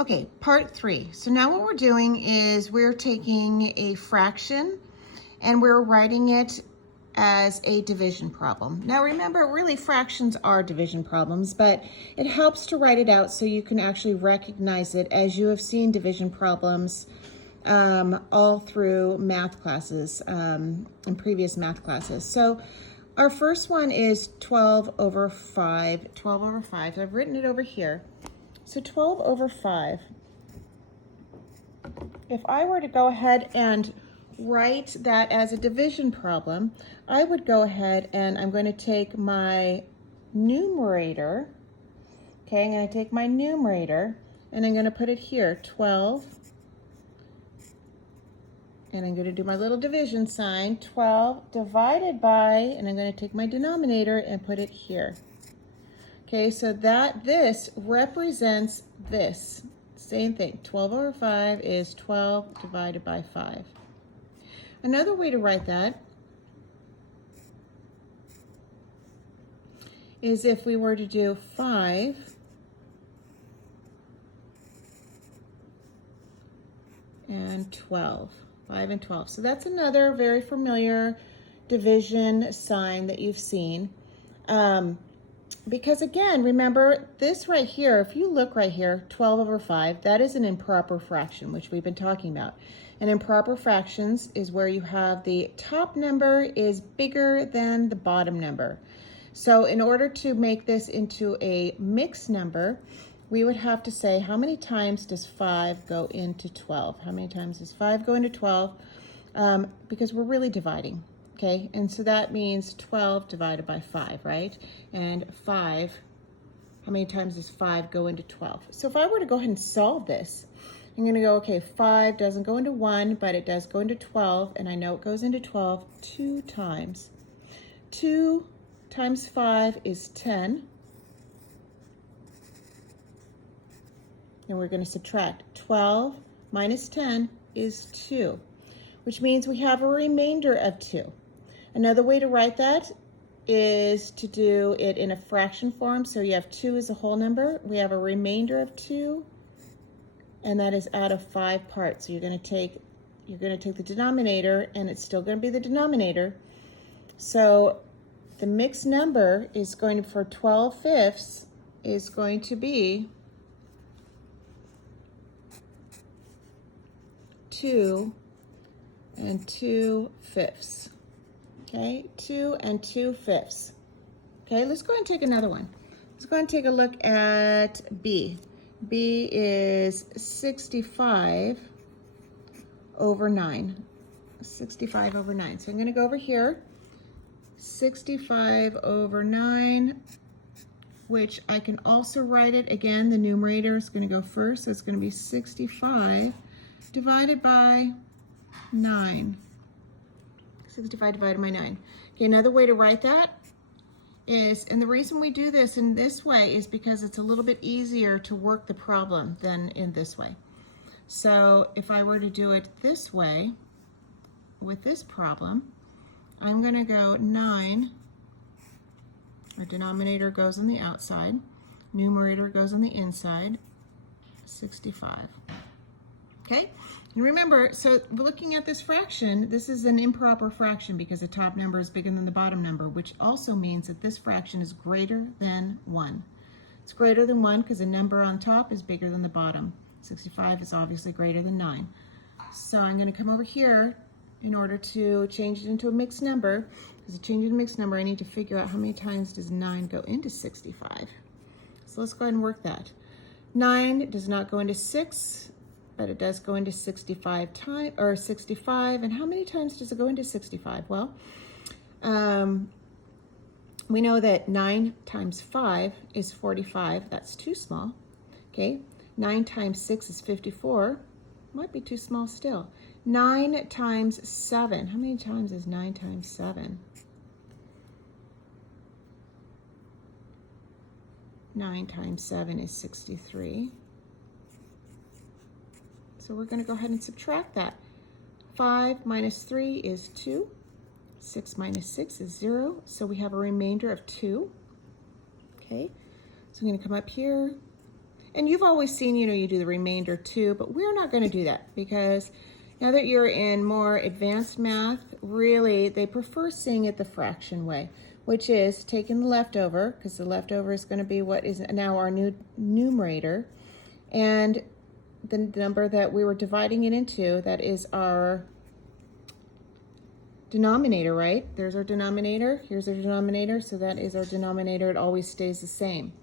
Okay, part 3. So now what we're doing is we're taking a fraction and we're writing it as a division problem. Now remember, really fractions are division problems, but it helps to write it out so you can actually recognize it as you have seen division problems all through math classes, in previous math classes. So our first one is 12 over 5. 12 over 5. I've written it over here. So 12 over 5. If I were to go ahead and write that as a division problem, I would go ahead and I'm going to take my numerator. Okay, I'm going to take my numerator and I'm going to put it here, 12. And I'm going to do my little division sign, 12 divided by, and I'm going to take my denominator and put it here. Okay, so this represents this. Same thing, 12 over 5 is 12 divided by 5. Another way to write that is if we were to do 5 and 12. 5 and 12. So that's another very familiar division sign that you've seen. Because again, remember this right here, if you look right here, 12 over 5, that is an improper fraction, which we've been talking about. And improper fractions is where you have the top number is bigger than the bottom number. So in order to make this into a mixed number, we would have to say, how many times does 5 go into 12? How many times does 5 go into 12? Because we're really dividing. Okay, and so that means 12 divided by 5, right? And 5, how many times does 5 go into 12? So if I were to go ahead and solve this, I'm going to go, okay, 5 doesn't go into 1, but it does go into 12, and I know it goes into 12 2 times. 2 times 5 is 10. And we're going to subtract. 12 minus 10 is 2, which means we have a remainder of 2. Another way to write that is to do it in a fraction form. So you have 2 as a whole number. We have a remainder of 2, and that is out of 5 parts. So you're going to take the denominator, and it's still going to be the denominator. So the mixed number is going to, for 12/5 is going to be 2 and 2/5. Okay, 2 and 2/5. Okay, let's go ahead and take another one. Let's go ahead and take a look at B. B is 65 over 9. 65 over 9. So I'm going to go over here. 65 over 9, which I can also write it. Again, the numerator is going to go first. So it's going to be 65 divided by 9. 65 divided by 9. Okay, another way to write that is, and the reason we do this in this way is because it's a little bit easier to work the problem than in this way. So if I were to do it this way, with this problem, I'm going to go 9, our denominator goes on the outside, numerator goes on the inside, 65. Okay, and remember, so looking at this fraction, this is an improper fraction because the top number is bigger than the bottom number, which also means that this fraction is greater than 1. It's greater than 1 because the number on top is bigger than the bottom. 65 is obviously greater than 9. So I'm going to come over here in order to change it into a mixed number. Because to change it to a mixed number, I need to figure out how many times does 9 go into 65. So let's go ahead and work that. 9 does not go into 6. But it does go into 65 times, or 65, and how many times does it go into 65? Well, we know that 9 times 5 is 45. That's too small. Okay, 9 times 6 is 54. Might be too small still. 9 times 7. How many times is 9 times 7? 9 times 7 is 63. So we're going to go ahead and subtract that. 5 minus 3 is 2. 6 minus 6 is 0. So we have a remainder of 2. Okay, so I'm going to come up here And you've always seen, you do the remainder too, but we're not going to do that because now that you're in more advanced math, really, they prefer seeing it the fraction way, which is taking the leftover, because the leftover is going to be what is now our new numerator, and the number that we were dividing it into, that is our denominator, right? There's our denominator. Here's our denominator. So that is our denominator. It always stays the same.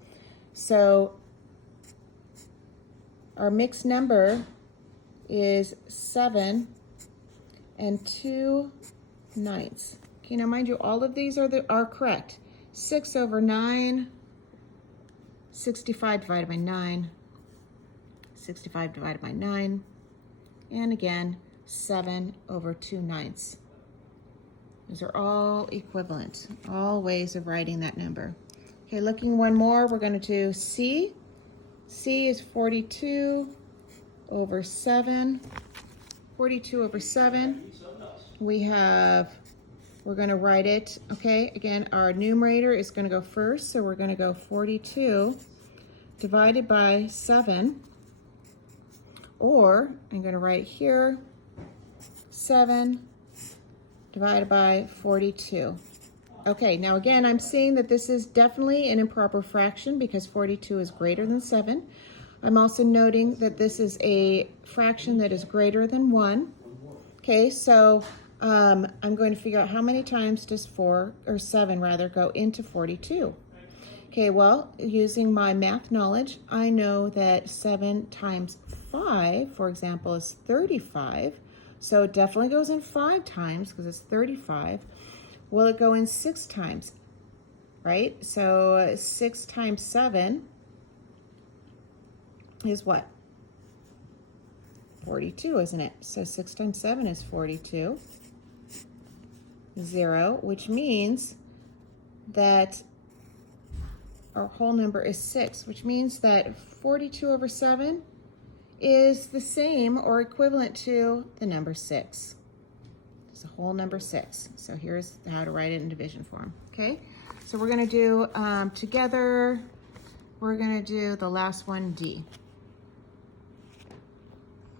So our mixed number is 7 2/9. Okay, now mind you, all of these are correct. 6/9, 65 divided by 9, 65 divided by 9, and again, 7/2/9. These are all equivalent, all ways of writing that number. Okay, looking one more, we're going to do C. C is 42/7. 42/7. We're going to write it, okay, again, our numerator is going to go first, so we're going to go 42 divided by 7, or I'm going to write here 7 divided by 42. Okay, now again, I'm seeing that this is definitely an improper fraction because 42 is greater than 7. I'm also noting that this is a fraction that is greater than 1. Okay, so I'm going to figure out how many times does 7 go into 42. Okay, well, using my math knowledge, I know that 7 times 5, for example, is 35. So it definitely goes in 5 times because it's 35. Will it go in 6 times? Right? So 6 times 7 is what? 42, isn't it? So 6 times 7 is 42. 0, which means that our whole number is 6, which means that 42/7 is the same or equivalent to the number 6. It's the whole number 6. So here's how to write it in division form. Okay, so we're going to do together, we're going to do the last one, D.